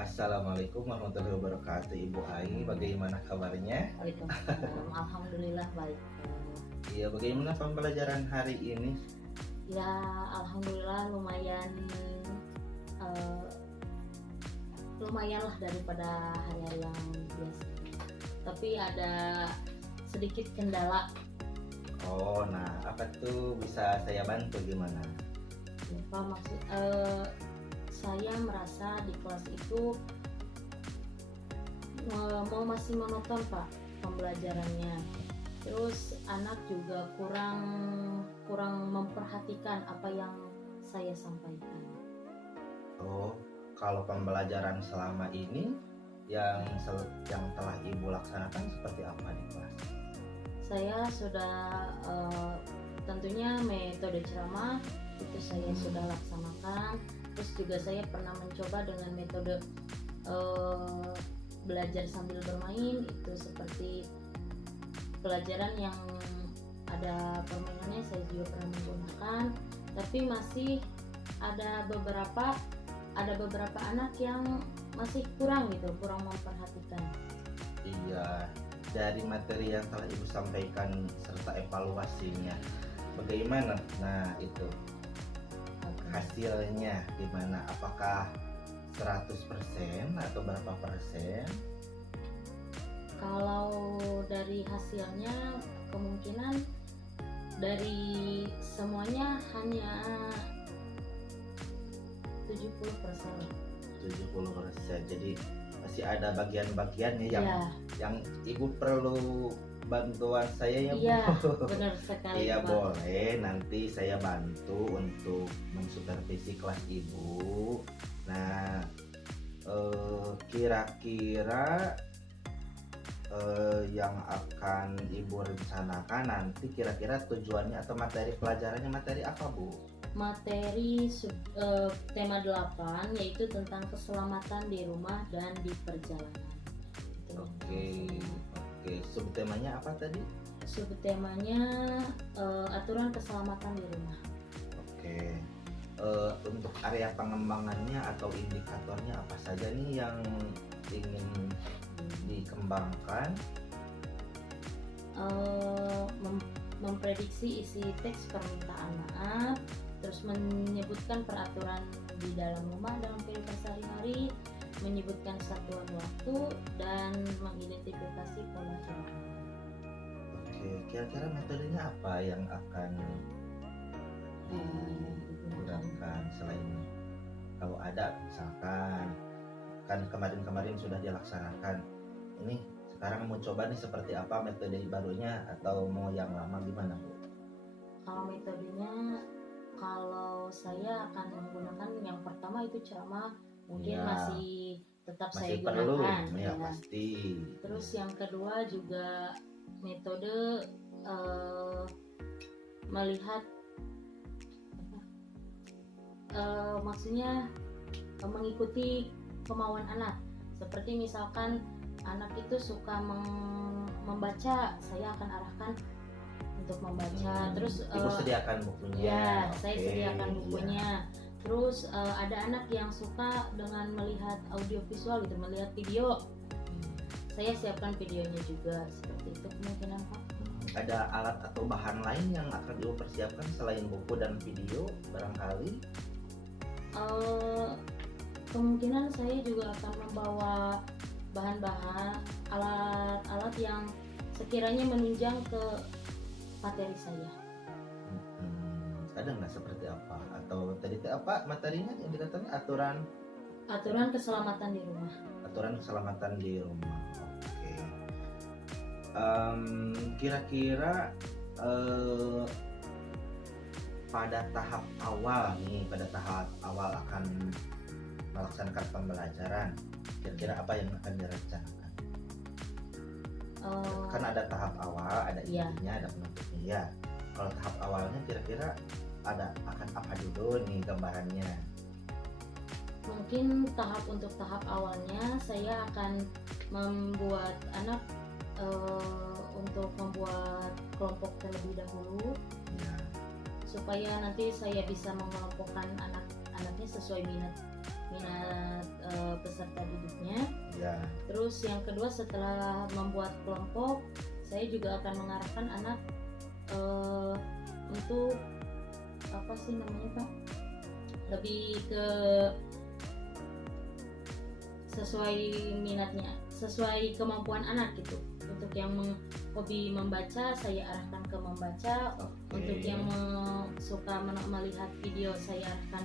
Assalamualaikum warahmatullahi wabarakatuh. Ibu Ai, bagaimana kabarnya? Waalaikumsalam. Alhamdulillah baik. Iya, bagaimana pembelajaran hari ini? Ya, alhamdulillah lumayan eh, lumayan lah daripada hari-hari yang biasa. Tapi ada sedikit kendala. Oh, nah apa tuh, bisa saya bantu gimana? Ya, Pak, maksud saya merasa di kelas itu mau masih monoton, Pak, pembelajarannya. Terus anak juga kurang memperhatikan apa yang saya sampaikan. Oh, kalau pembelajaran selama ini yang telah Ibu laksanakan seperti apa di kelas? Saya sudah tentunya metode ceramah itu saya sudah laksanakan. Terus juga saya pernah mencoba dengan metode belajar sambil bermain, itu seperti pelajaran yang ada permainannya saya juga pernah menggunakan. Tapi masih ada beberapa anak yang masih kurang memperhatikan. Iya, dari materi yang telah Ibu sampaikan serta evaluasinya, bagaimana? Nah, itu hasilnya gimana? Apakah 100% atau berapa persen? Kalau dari hasilnya kemungkinan dari semuanya hanya 70%. 70%. Jadi masih ada bagian-bagiannya yang Ibu perlu bantuan saya ya, Bu? Iya, benar sekali, Iya, Pak. boleh. Nanti saya bantu untuk mensupervisi kelas Ibu. Nah, kira-kira yang akan Ibu rencanakan nanti kira-kira tujuannya atau materi pelajarannya materi apa, Bu? Materi tema 8 yaitu tentang keselamatan di rumah dan di perjalanan. Oke, subtemanya apa tadi? Subtemanya aturan keselamatan di rumah. Oke. Untuk area pengembangannya atau indikatornya apa saja nih yang ingin dikembangkan? Memprediksi isi teks permintaan maaf, terus menyebutkan peraturan di dalam rumah dalam kehidupan sehari-hari, menyebutkan satuan waktu, dan mengidentifikasi pola ceramah. Oke, kira-kira metodenya apa yang akan digunakan selain kalau ada, misalkan kan kemarin sudah dilaksanakan, ini sekarang mau coba nih seperti apa metode barunya atau mau yang lama, gimana, Bu? Kalau metodenya, kalau saya akan menggunakan yang pertama itu ceramah, mungkin Ya, masih tetap saya masih perlu gunakan ya, ya. pasti. Terus yang kedua juga metode melihat maksudnya mengikuti kemauan anak. Seperti misalkan anak itu suka membaca, saya akan arahkan untuk membaca. Terus Ibu sediakan bukunya. ya, Oke, saya sediakan iya. bukunya. Terus ada anak yang suka dengan melihat audiovisual gitu, melihat video. Saya siapkan videonya juga, seperti itu kemungkinan, Pak. Ada alat atau bahan lain yang akan Ibu persiapkan selain buku dan video barangkali? Kemungkinan saya juga akan membawa bahan-bahan alat-alat yang sekiranya menunjang ke materi saya. Ada nggak seperti apa? Atau tadi apa materinya yang dikatakan Aturan keselamatan di rumah. aturan keselamatan di rumah. Oke. Kira-kira pada tahap awal akan melaksanakan pembelajaran, Kira-kira apa yang akan direncanakan? Eh, Kan ada tahap awal, ada Iya. intinya, ada penutupnya ya. Kalau tahap awalnya kira-kira akan apa dulu nih gambarannya? Mungkin untuk tahap awalnya saya akan membuat anak untuk membuat kelompok terlebih dahulu Ya, supaya nanti saya bisa mengelompokkan anak-anaknya sesuai minat peserta didiknya. ya, Terus yang kedua, setelah membuat kelompok, saya juga akan mengarahkan anak untuk apa sih namanya Pak? Lebih ke sesuai minatnya, sesuai kemampuan anak gitu. Untuk yang hobi membaca, saya arahkan ke membaca. oke. Untuk yang suka melihat video, saya arahkan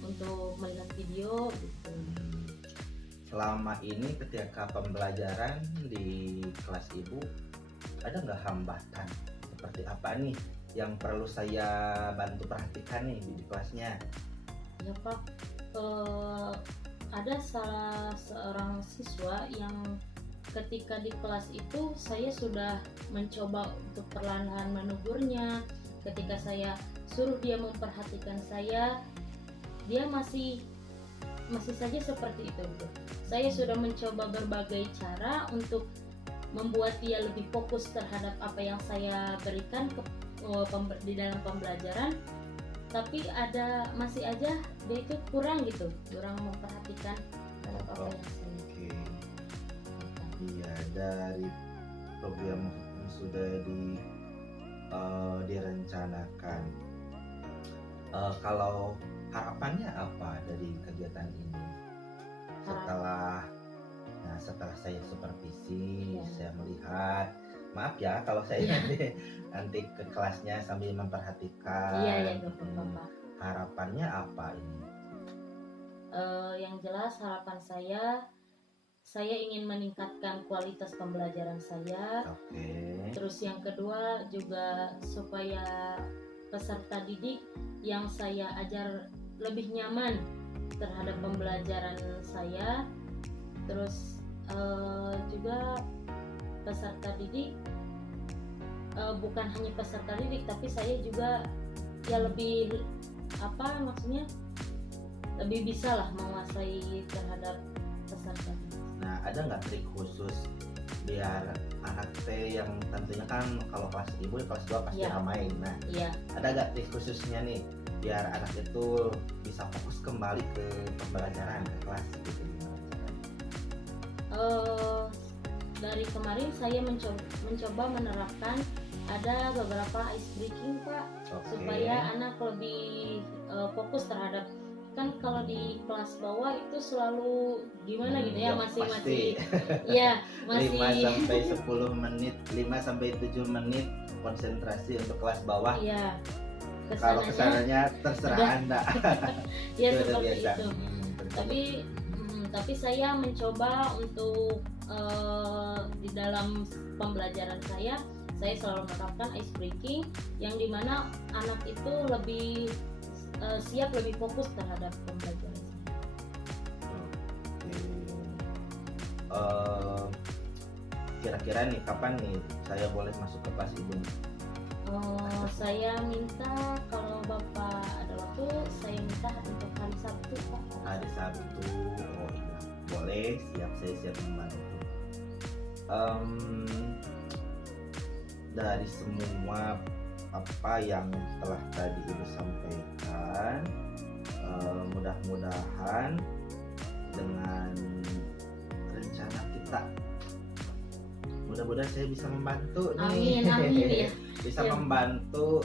untuk melihat video gitu. Selama ini ketika pembelajaran di kelas ibu, ada nggak hambatan? Seperti apa nih yang perlu saya bantu perhatikan nih di kelasnya? Ya Pak, ada salah seorang siswa yang ketika di kelas itu saya sudah mencoba untuk perlahan-lahan menegurnya. Ketika saya suruh dia memperhatikan saya, dia masih saja seperti itu gitu. Saya sudah mencoba berbagai cara untuk membuat dia lebih fokus terhadap apa yang saya berikan di dalam pembelajaran, tapi masih aja dia itu kurang memperhatikan terhadap apa yang saya Oke. Iya, dari program yang sudah direncanakan. Kalau harapannya apa dari kegiatan ini? Setelah saya supervisi, Iya. saya melihat, maaf ya kalau saya Iya. nanti ke kelasnya sambil memperhatikan. Iya, ya nggak apa-apa. Harapannya apa ini? Yang jelas harapan saya ingin meningkatkan kualitas pembelajaran saya. Oke. Terus yang kedua juga supaya peserta didik yang saya ajar lebih nyaman terhadap pembelajaran saya. Terus juga peserta didik, bukan hanya peserta didik tapi saya juga ya lebih lebih bisa lah menguasai terhadap peserta didik. Nah, ada nggak trik khusus biar anak teh yang tentunya kan kalau kelas ibu kelas 2 pasti Iya. ramai. Nah, Iya. ada nggak trik khususnya nih biar anak itu bisa fokus kembali ke pembelajaran ke kelas gitu gimana caranya? Dari kemarin saya mencoba menerapkan ada beberapa ice breaking Pak, Oke. supaya anak lebih fokus terhadap, kan kalau di kelas bawah itu selalu gimana gitu ya, masih ya 5 masih sampai 10 menit, 5 sampai 7 menit konsentrasi untuk kelas bawah. ya Kalau kesananya terserah udah. Anda. Ya Itu udah seperti biasa. itu. Tapi saya mencoba untuk di dalam pembelajaran saya selalu menerapkan ice breaking yang dimana anak itu lebih siap, lebih fokus terhadap pembelajaran saya. Kira-kira nih kapan nih saya boleh masuk ke kelas ibu? Saya minta kalau Bapak ada waktu, saya minta untuk hari Sabtu Pak. Hari Sabtu. Oh iya, boleh, siap, saya siap membantu. Dari semua apa yang telah tadi ibu sampaikan, mudah-mudahan dengan rencana kita, mudah-mudahan saya bisa membantu nih. Amin ya. Bisa Ya. membantu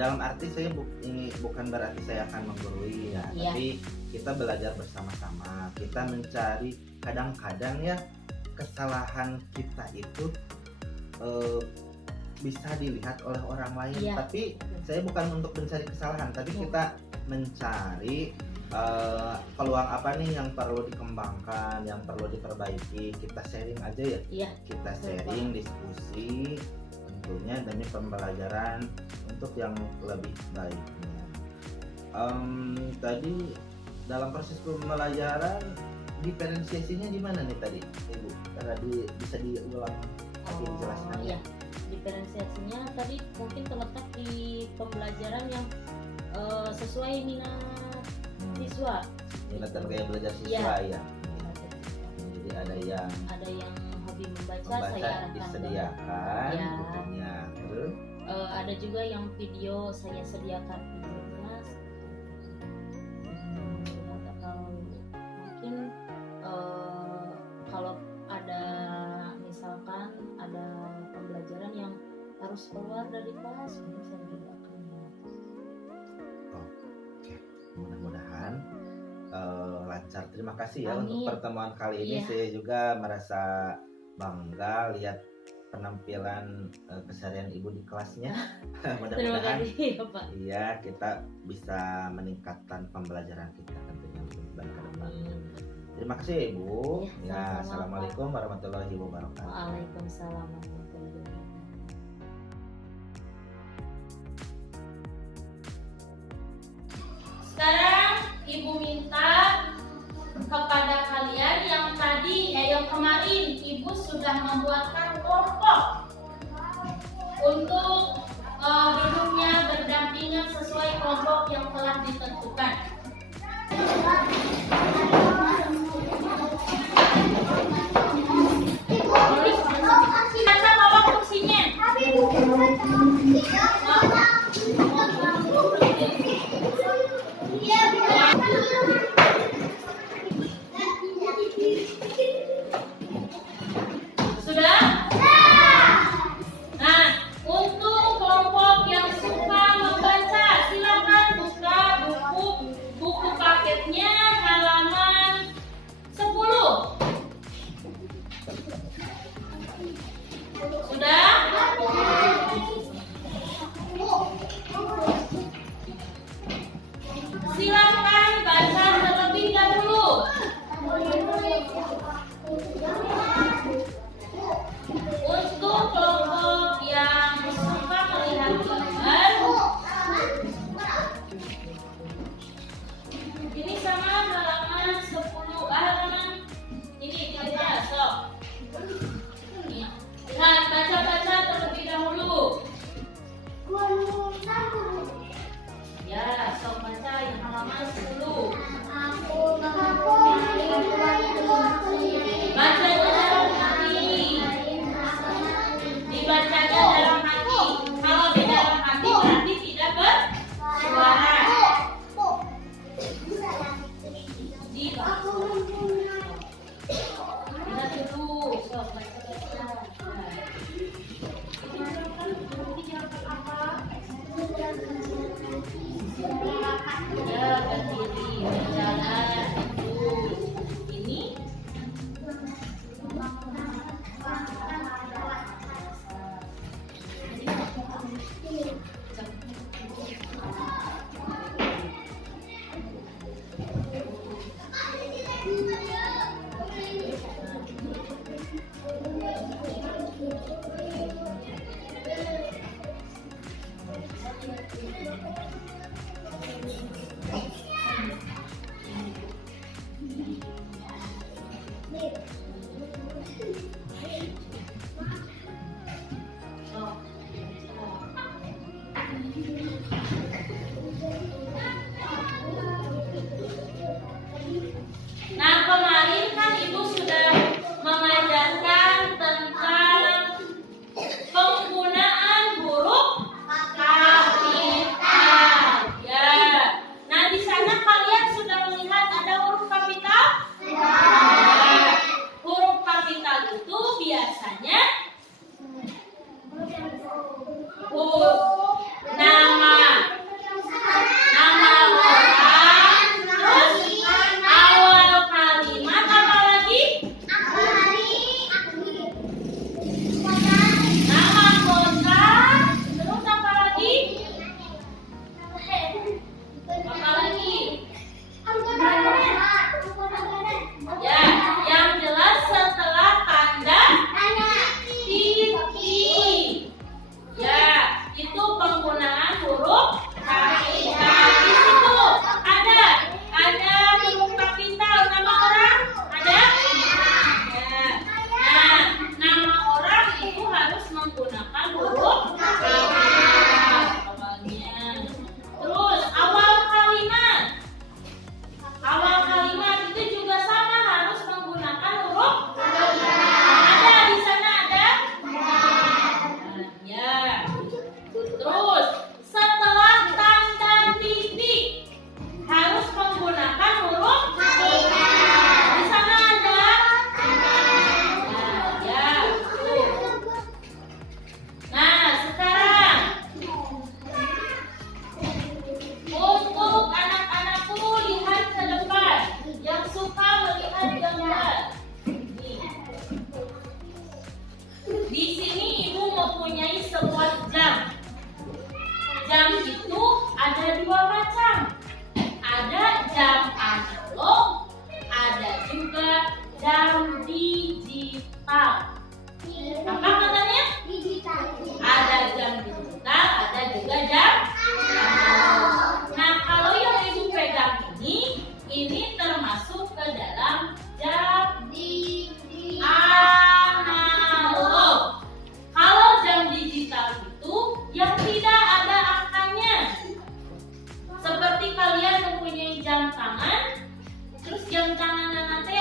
dalam arti saya ini bukan berarti saya akan menggurui ya, Iya. tapi kita belajar bersama-sama, kita mencari, kadang-kadang ya kesalahan kita itu bisa dilihat oleh orang lain. Iya. Tapi saya bukan untuk mencari kesalahan, tapi Iya. kita mencari peluang apa nih yang perlu dikembangkan, yang perlu diperbaiki. Kita sharing aja ya, Iya. kita Betul, sharing, diskusi, tentunya demi pembelajaran untuk yang lebih baiknya. Tadi dalam proses pembelajaran diferensiasinya di mana nih tadi, Ibu? Karena bisa diulang lagi dijelaskannya. Iya. Diferensiasinya tadi mungkin terletak di pembelajaran yang sesuai minat siswa. Minat dan gaya belajar siswa ya. Jadi Ada yang hobi membaca, saya membaca arahkan disediakan Ya. bukunya. Terus ada juga yang video saya sediakan videonya. Atau mungkin kalau ada misalkan ada pembelajaran yang harus keluar dari kelas, mungkin saya juga akan mudah-mudahan lancar. Terima kasih ya Amin. untuk pertemuan kali ini. Iya. Saya juga merasa bangga lihat penampilan keseharian Ibu di kelasnya. Terima Mudah-mudahan kasih ya Pak. iya kita bisa meningkatkan pembelajaran kita tentunya untuk bulan ke depan. Terima kasih Ibu. Ya, Ya, sama-sama, assalamualaikum warahmatullahi wabarakatuh. Waalaikumsalam warahmatullahi wabarakatuh. Sekarang Ibu minta kepada kalian yang tadi, yang kemarin Ibu sudah membuatkan kelompok untuk duduknya berdampingan sesuai kelompok yang telah ditentukan. Baca bawa kursinya. Sudah? Nah, untuk kelompok yang suka membaca, silakan buka buku paketnya halaman 10. Sudah? Silakan baca terlebih dahulu. Untuk kelompok yang suka melihat gambar, ini sama halaman 10, halaman ini kita sok. Lihat, baca-baca terlebih dahulu. Ya, sok baca yang halaman 10. Bacanya dalam hati. Dibacanya dalam hati. Kalau di dalam hati berarti tidak bersuara. Lihat dulu, sok baca-baca. Ya, berdiri, berjalan, terus. Ini nah, kemarin kan Ibu sudah mengajarkan tentang penggunaan huruf kapital. Ya, jam analog, ada juga jam digital. Apa katanya? Ada jam digital, ada juga jam analog. Nah, kalau yang ibu pegang ini termasuk ke dalam jam analog. Kalau jam digital itu yang tidak ada angkanya. Seperti kalian mempunyai jam tangan, terus jam tangan nanti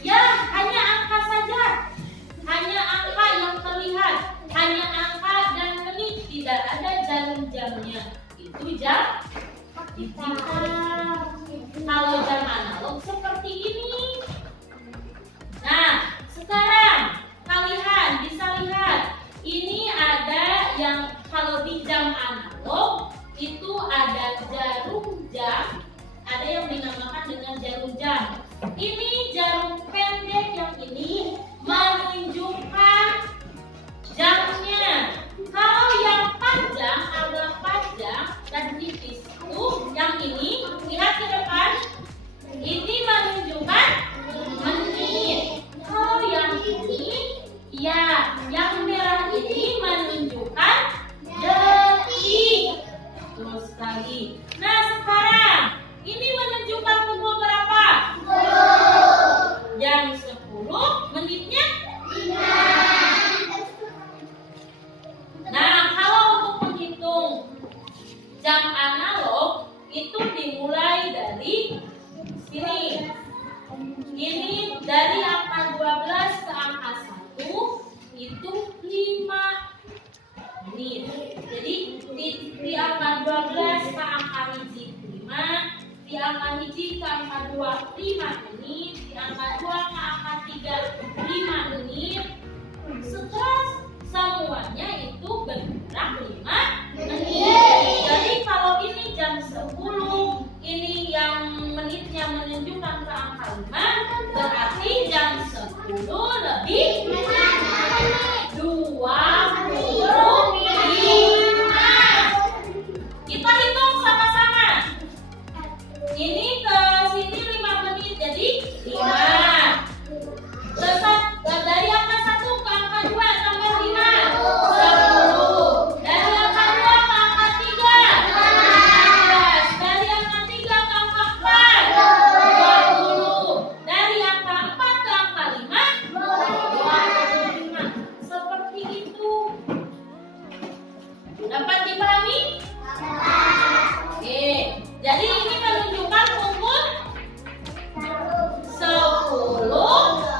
ya hanya angka saja, hanya angka yang terlihat, hanya angka dan menit, tidak ada jarum-jamnya. Itu jam digital. Kalau jam analog seperti ini. Nah, sekarang kalian bisa lihat, ini ada yang kalau di jam analog itu ada jarum jam, ada yang dinamakan dengan jarum jam. Ini jarum pendek yang ini menunjukkan jamnya. Kalau yang panjang, agak panjang dan tipis itu, yang ini lihat ke depan, ini menunjukkan menit. Kalau yang ini, ya, yang merah ini menunjukkan detik. Terus lagi. Nah, sekarang ini menunjukkan pukul berapa? Jam 10, menitnya? Nah, kalau untuk menghitung jam analog itu dimulai dari sini. Ini dari angka 12 ke angka 1 itu 5 menit. Jadi di angka 12 ke angka hiji 5, di angka hiji ke angka 2 5 menit, di angka 2 ke angka 3 5 menit. Setelah semuanya itu bergerak 5 menit. Jadi kalau ini jam 10, ini yang menitnya menunjukkan ke angka 5, berarti jam 10 lebih 25. Kita hitung sama-sama. Ini ke sini 5 menit, jadi 5. Dari angka 1 ke angka 2 tambah 5, 10. Dari angka 2 ke angka 3, 15. Dari angka 3 ke angka 4, 20. Dari angka 4 ke angka 5, 25. Seperti itu. Dapat dipahami? Oke. Jadi ini menunjukkan pukul 10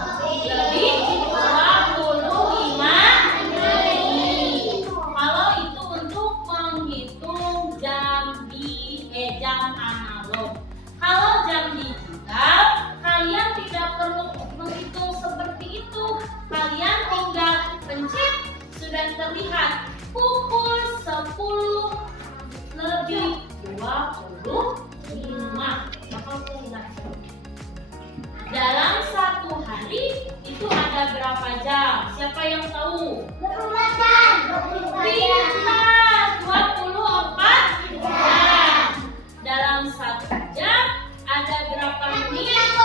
lebih 25 menit. Kalau itu untuk menghitung jam analog. Kalau jam digital, kalian tidak perlu menghitung seperti itu. Kalian tinggal pencet, sudah terlihat pukul 10 lebih 25. Dalam satu hari itu ada berapa jam? Siapa yang tahu? Pintar, 24 jam. Dalam satu jam ada berapa menit?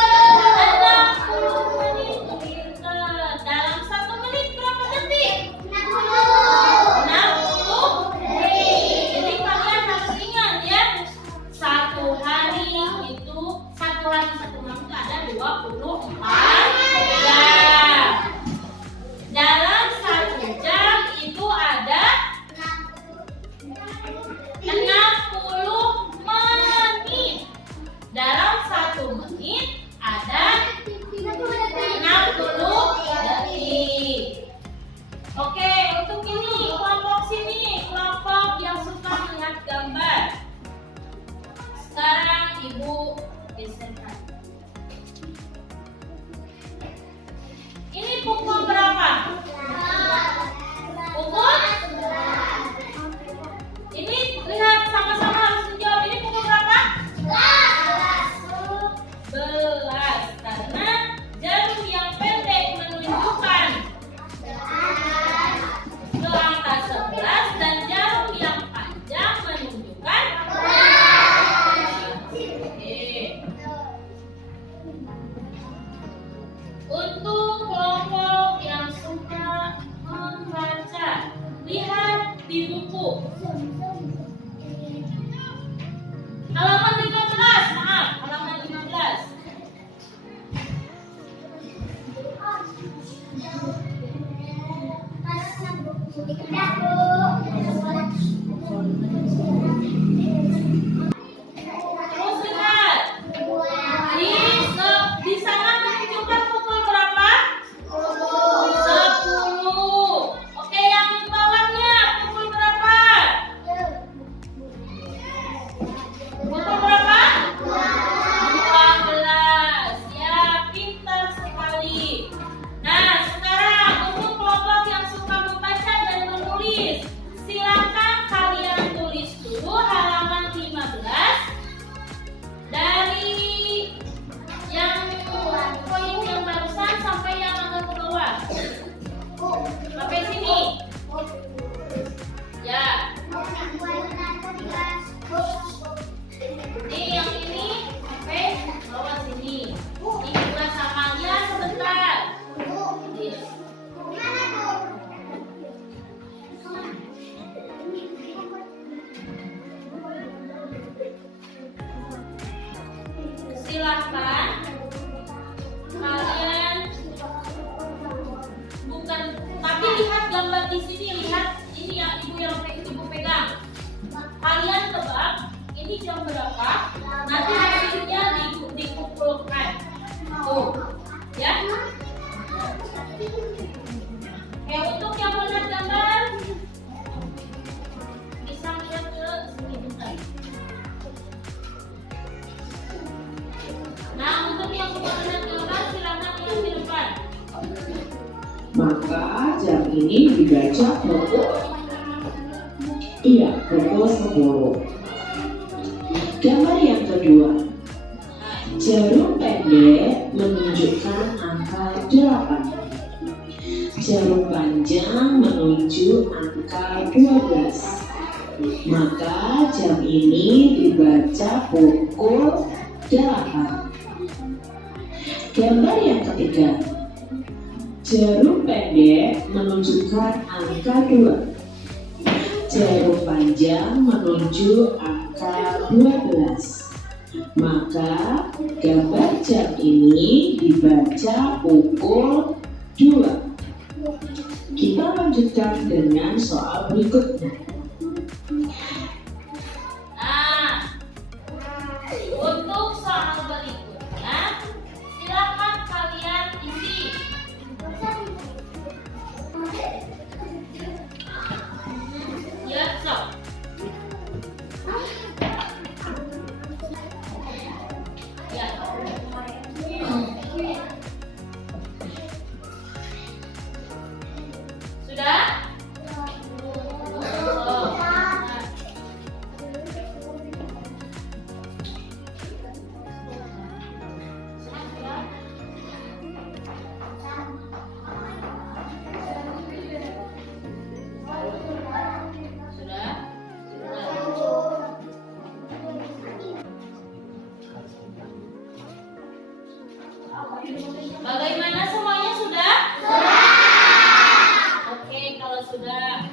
60 menit. Pintar. Dalam 1 menit berapa detik? 60 detik. Jadi kalian harus ingat ya, satu hari itu satu malam ada 24 jam. Dalam 1 jam itu ada 60 menit. Dalam 1 menit ada 60 detik. Oke, untuk ini kelompok sini, kelompok yang suka melihat gambar. Sekarang Ibu geserkan. Ini pukul berapa? Pukul? Ini lihat sama-sama harus menjawab. Ini pukul berapa? 11. Karena jarum yang pendek menunjukkan ke angka 11 dan jarum yang panjang menunjukkan silahkan kalian bukan, tapi lihat gambar di sini, lihat ini ya ibu pegang. Kalian tebak ini jam berapa? Nanti hasilnya dikumpulkan. Tuh, ya. Untuk yang melihat gambar bisa lihat ke sini bentar. Nah, untuk yang bukan melihat gambar silakan lihat di depan. Maka jam ini dibaca pukul 10. Gambar yang kedua, jarum pendek menunjukkan angka 8. Jarum panjang menuju angka 12. Maka jam ini dibaca pukul 8. Gambar yang ketiga, jarum pendek menunjukkan angka 2. Jarum panjang menuju angka 12. Maka gambar jam ini dibaca pukul 2. Kita lanjutkan dengan soal berikutnya. Nah, untuk soal berikutnya silakan kalian isi. Ya, sok. Ya. Sudah? Oh. Sudah? Bagaimana semuanya sudah? Oke, kalau sudah.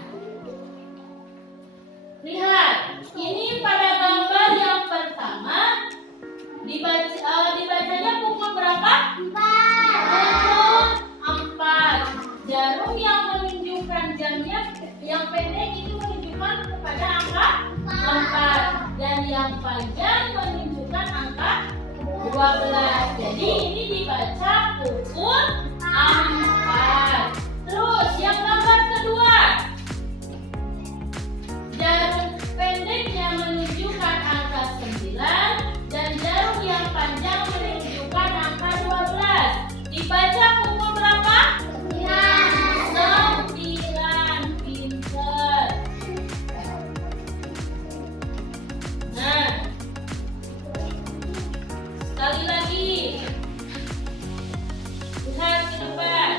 Lihat, ini pada gambar yang pertama dibacanya pukul berapa? 4. Jarum yang menunjukkan jamnya yang pendek itu menunjukkan kepada angka 4 dan yang panjang menunjukkan angka 12. Jadi ini dibaca pukul 4. Terus yang gambar kedua, jarum pendeknya menunjukkan angka 9 dan jarum yang panjang menunjukkan angka 12. Dibaca pukul berapa? 9. Pinter. Nah, sekali lagi lihat ke depan.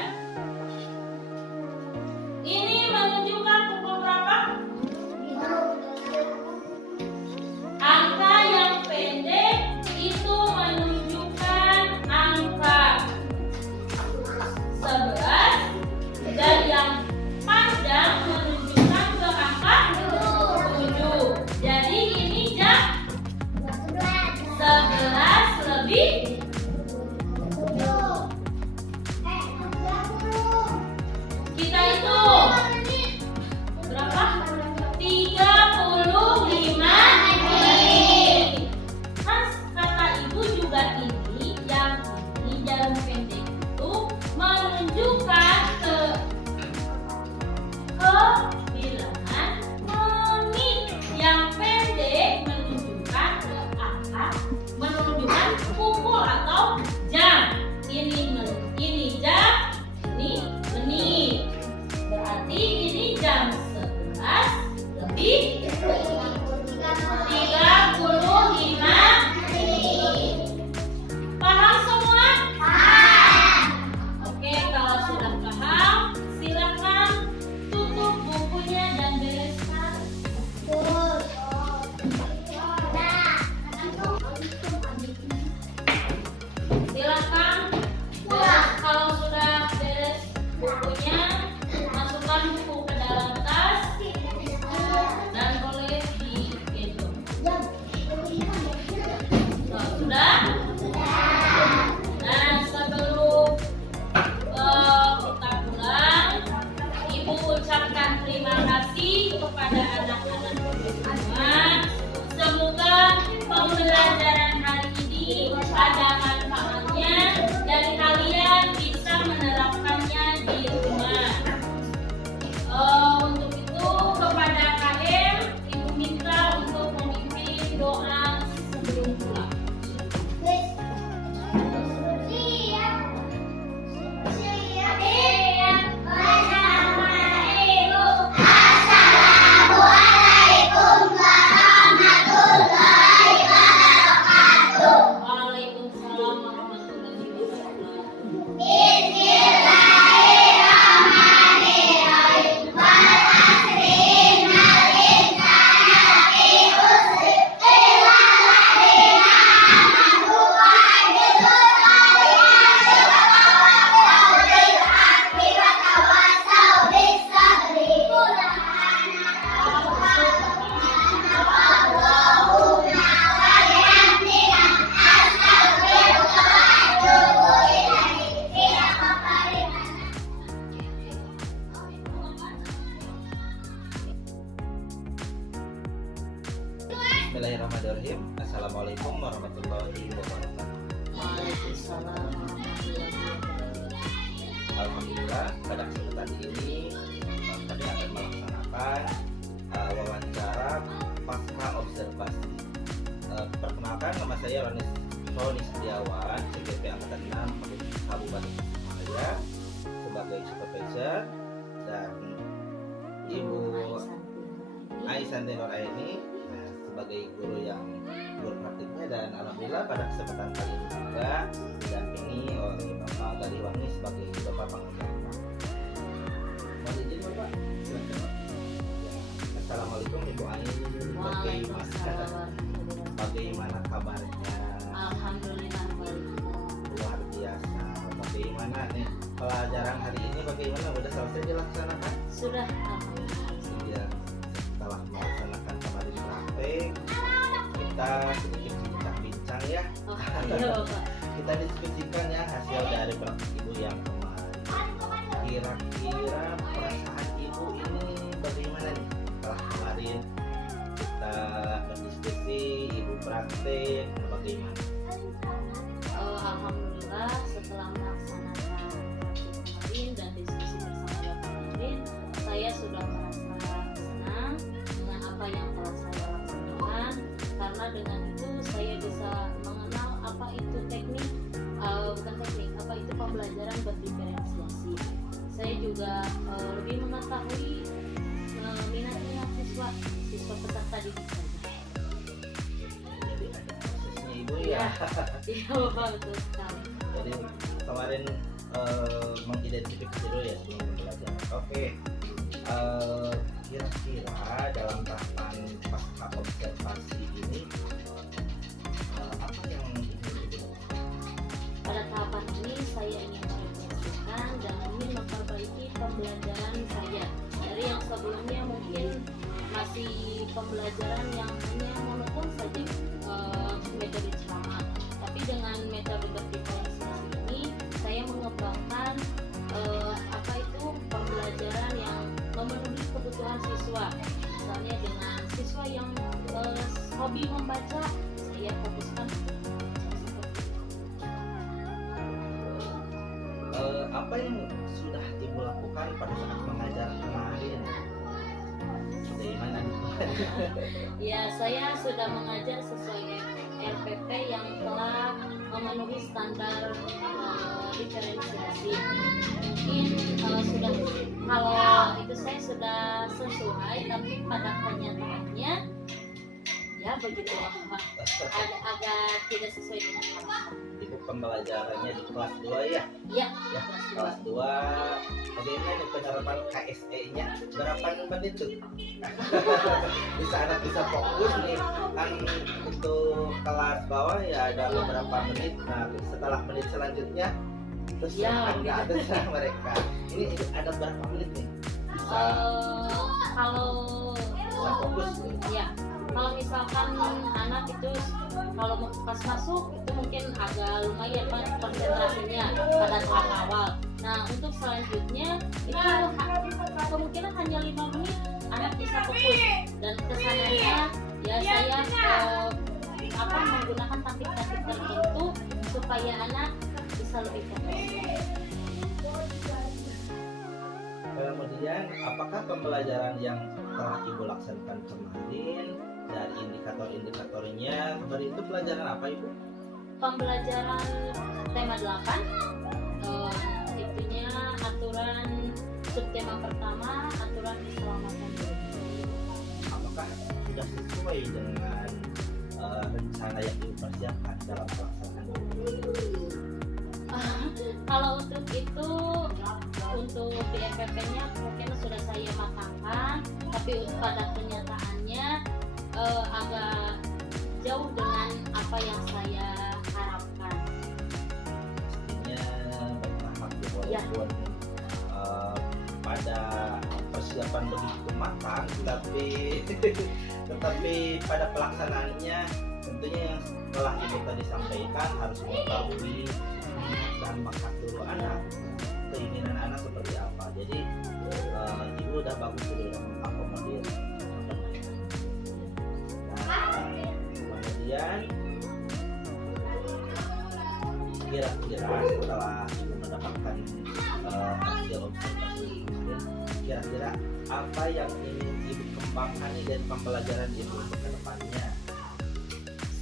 ada manfaatnya dan kalian bisa menerapkannya di rumah. Untuk itu kepada KM, Ibu minta untuk memimpin doa sebelum pulang. Waalaikumsalam warahmatullahi wabarakatuh. Bismillahirrahmanirrahim. Assalamualaikum warahmatullahi wabarakatuh. Waalaikumsalam warahmatullahi wabarakatuh. Alhamdulillah pada kesempatan ini kami akan melaksanakan wawancara pasca observasi. Perkenalkan, nama saya Roni Setiawan, CGP Angkatan 6 Kabupaten Tasikmalaya sebagai supervisor, dan Ibu Aisanti Nuraini sebagai guru yang praktiknya, dan alhamdulillah pada kesempatan kali ini juga didampingi oleh Bapak Galiwangi sebagai Bapak Pengajar. Mohon izin Bapak. Silakan. Ya. Assalamualaikum Ibu Aini. Bagaimana kabarnya? Alhamdulillah baik. Luar biasa. Bagaimana nih pelajaran hari ini? Bagaimana, sudah selesai dilaksanakan? Sudah, alhamdulillah. Ya, setelah melaksanakan kemarin praktek, kita sedikit bincang-bincang ya. Oh, iya Bapak. Kita diskusikan ya hasil dari praktek Ibu yang kemarin. Kira-kira perasaan Ibu ini bagaimana nih setelah kemarin kita berdiskusi, Ibu praktek, bagaimana? Alhamdulillah setelah melaksanakan praktik kemarin dan diskusi bersama Bapak kemarin, saya sudah merasa senang dengan apa yang telah saya laksanakan, karena dengan itu saya bisa mengenal apa itu teknik, apa itu pembelajaran berdiferensiasi. Saya juga lebih mengetahui minat-minat siswa peserta didik saya. Jadi ada prosesnya Ibu ya. Iya Bapak, betul sekali. Jadi kemarin mengidentifikasi dulu ya sebelum pembelajaran. Oke. Kira-kira dalam tahapan pasca observasi ini apa yang ingin dilakukan? Pada tahapan ini saya ingin merefleksikan dan ingin memperbaiki pembelajaran saya dari yang sebelumnya mungkin masih pembelajaran yang hanya monoton saja, metode ceramah. Tapi dengan metode berdiferensiasi ini saya mengembangkan apa itu pembelajaran yang memenuhi kebutuhan siswa. Misalnya dengan siswa yang hobi membaca, saya fokuskan apa yang sudah Ibu lakukan pada saat mengajar kemarin? Bagaimana nih? Ya, saya sudah mengajar sesuai RPP yang telah memenuhi standar diferensiasi. Mungkin sudah, kalau itu saya sudah sesuai, tapi pada kenyataannya ya begitu agak tidak sesuai dengan harapan. Ibu pembelajarannya di kelas 2 ya? Ya, Ya, kelas 2. Bagaimana nih penerapan KSE-nya? Berapa menit tuh? Bisa anak bisa fokus nih. Kan untuk kelas bawah ya ada beberapa menit. Nah, setelah menit selanjutnya terus Ya, yang nggak ada sama mereka. Ini ada berapa menit nih? Bisa kalau fokus tuh. ya, kalau misalkan anak itu kalau pas masuk itu mungkin agak lumayan konsentrasinya pada tahap awal. Nah, untuk selanjutnya itu kemungkinan hanya 5 menit anak bisa fokus, dan kesananya ya saya menggunakan taktik-taktik tertentu supaya anak bisa lebih fokus. Kemudian, apakah pembelajaran yang telah Ibu laksanakan kemarin dari indikator-indikatornya kemarin itu pelajaran apa Ibu? Pembelajaran tema 8 itunya aturan subtema pertama, aturan keselamatan berbagi. Apakah sudah sesuai dengan rencana yang Ibu persiapkan dalam pelaksanaan? Kalau untuk itu, untuk BMPP-nya mungkin sudah saya matangkan, tapi pada kenyataannya agak jauh dengan apa yang saya harapkan. Pastinya bertahap Ya. walaupun pada persiapan begitu matang, tetapi pada pelaksanaannya tentunya yang telah Ibu tadi sampaikan harus mengetahui dan mengatur anak, keinginan anak seperti apa. Jadi Ibu udah bagus, udah mengakomodir. Nah, kemudian kira-kira setelah Ibu mendapatkan hasil observasi kemarin, kira-kira apa yang ingin Ibu kembangkan nih dari pembelajaran Ibu untuk kedepannya?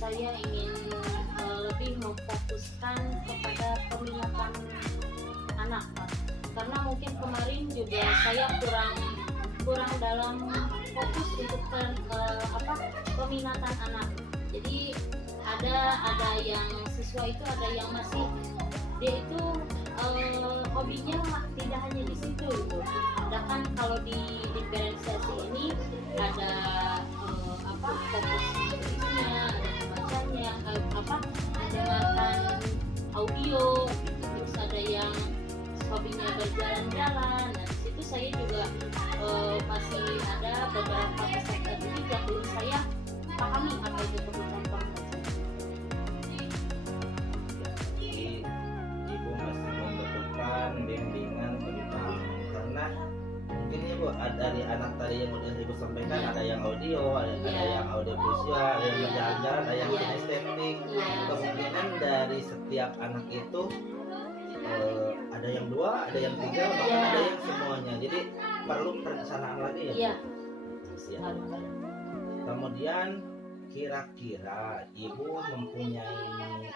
Saya ingin lebih memfokuskan kepada peminatan anak, Pak. Karena mungkin kemarin juga saya kurang dalam fokus untuk peminatan anak. Jadi ada yang siswa itu ada yang masih dia itu hobinya tidak hanya di situ gitu. Sedangkan kalau di diferensiasi ini ada fokus tulisnya, ada membacanya, mendengarkan audio, gitu. Terus ada yang hobinya berjalan-jalan. Nah, di situ saya juga masih ada beberapa peserta didik yang belum saya pahami apa itu kebutuhan pembelajaran. Jadi Ibu masih membutuhkan bimbingan lebih paham, karena mungkin Ibu dari anak tadi yang udah Ibu sampaikan, ada yang audio, ada yang audio visual, ada yang berjalan-jalan, ada yang kinestetik. Kemungkinan dari setiap anak itu ada yang 2, ada yang 3, bahkan ada yang semuanya. Jadi perlu perencanaan lagi ya. Iya. Ya. Kemudian kira-kira Ibu mempunyai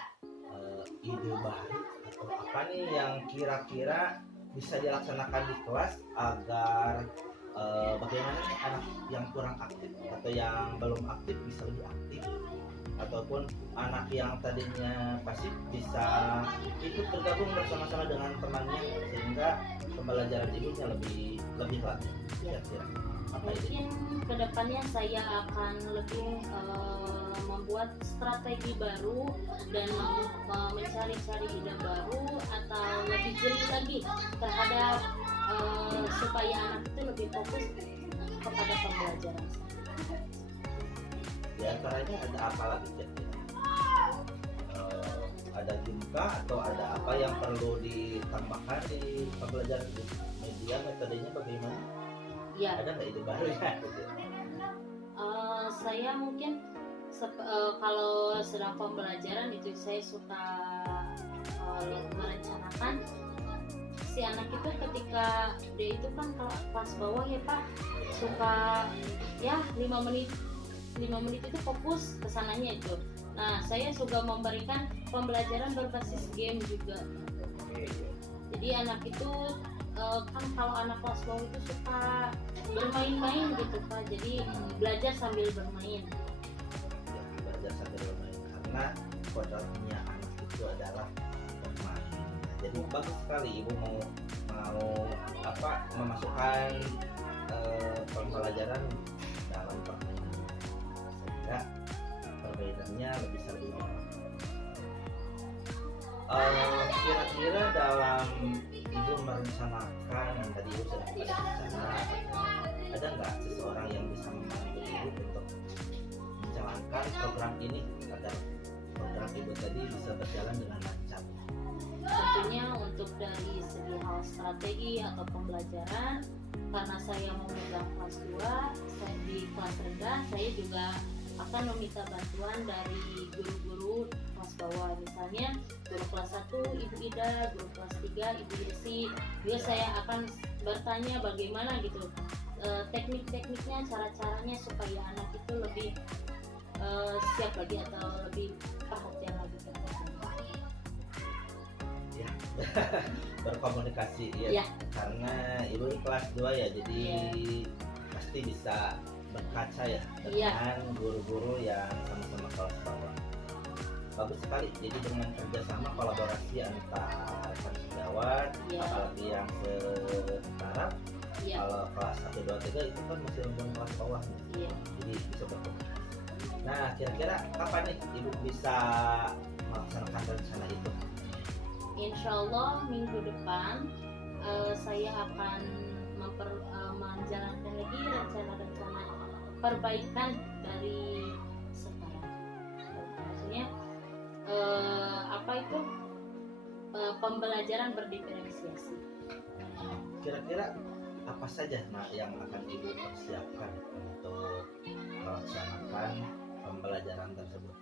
ide baru atau apa nih yang kira-kira bisa dilaksanakan di kelas agar bagaimana nih anak yang kurang aktif atau yang belum aktif bisa lebih aktif, ataupun anak yang tadinya pasif bisa ikut bergabung bersama-sama dengan temannya sehingga pembelajaran Ibunya lebih lanjut. Kira-kira apa itu? Mungkin kedepannya saya akan lebih membuat strategi baru dan mencari-cari ide baru atau lebih jeli lagi terhadap supaya anak itu lebih fokus kepada pembelajaran. Di antaranya ada apa lagi kira-kira? Ada jumpa atau ada apa yang perlu ditambahkan di pembelajaran media, metodenya bagaimana? Ya, Ada nggak ide baru ya? saya mungkin kalau sedang pembelajaran itu saya suka merencanakan si anak itu ketika dia itu kan kelas bawah ya Pak, suka ya 5 menit itu fokus kesananya itu. Nah, saya juga memberikan pembelajaran berbasis game juga. Jadi anak itu kan kalau anak kelas bawah itu suka bermain-main gitu Pak. Jadi belajar sambil bermain. Ya, belajar sambil bermain karena kodratnya anak itu adalah bermain. Jadi bagus sekali Ibu mau memasukkan pembelajaran dalam permainan sehingga perbedaannya lebih sering. Kira-kira dalam Ibu merencanakan yang tadi Ibu sudah rencana, ada nggak seseorang yang bisa membantu Ibu untuk menjalankan program ini agar program Ibu tadi bisa berjalan dengan lancar? Tentunya untuk dari segi hal strategi atau pembelajaran, karena saya memegang kelas 2, saya di kelas rendah saya juga akan meminta bantuan dari guru-guru kelas bawah, misalnya guru kelas 1 Ibu Ida, guru kelas 3 Ibu Desi. Juga saya akan bertanya bagaimana gitu teknik-tekniknya, cara-caranya supaya anak itu lebih siap lagi atau lebih perhatian lagi terhadap Ya. Berkomunikasi Ya. ya. Karena ibu di kelas 2 ya, jadi pasti bisa berkaca ya dengan guru-guru yang sama-sama kelas bawah. Bagus sekali. Jadi dengan kerjasama kolaborasi antar rekan sejawat, apalagi yang setaraf. Kalau kelas 1, 2, 3 itu kan masih lingkungan kelas bawah, jadi bisa berkomunikasi. Nah, kira-kira kapan nih ibu bisa melaksanakan rencana itu? Insya Allah minggu depan saya akan menjalankan lagi rencana-rencana perbaikan dari sekarang. Maksudnya pembelajaran berdiferensiasi. Kira-kira apa saja yang akan ibu persiapkan untuk melaksanakan pembelajaran tersebut?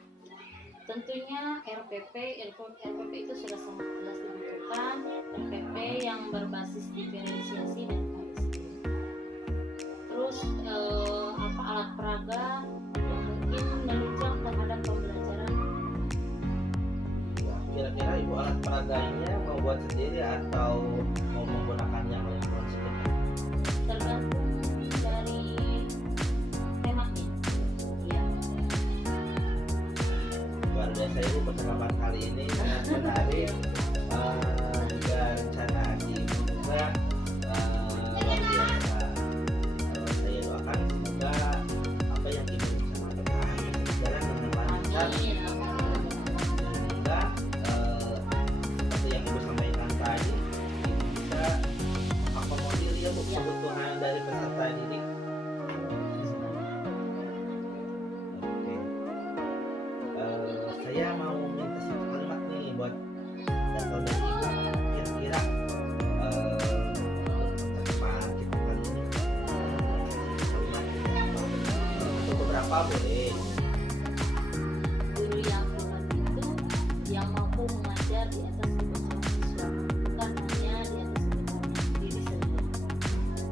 Tentunya RPP itu sudah sangat jelas dibutuhkan, RPP yang berbasis diferensiasi dan KSD. Terus alat peraga yang mungkin menunjang terhadap pembelajaran. Ya, kira-kira ibu alat peraganya mau buat sendiri atau mau menggunakan yang lain sendiri? Tergantung dari temanya. Ya. Luar biasa ibu, percakapan kali ini sangat menarik. Juga rencana ibu juga luar biasa. Saya doakan semoga apa yang ibu rencanakan berjalan dengan lancar. Amin. Sehingga seperti yang ibu sampaikan tadi, ibu bisa akomodir ya bu kebutuhan dari peserta didik. Saya mau minta satu kalimat nih buat dasar dari ibu. Kira-kira percakapan kita kali ini atau beberapa boleh. Guru yang hebat itu yang mampu mengajar di atas kebutuhan siswa, bukan hanya di atas kebutuhan diri sendiri.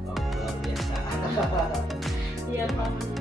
Luar biasa. Dia mampu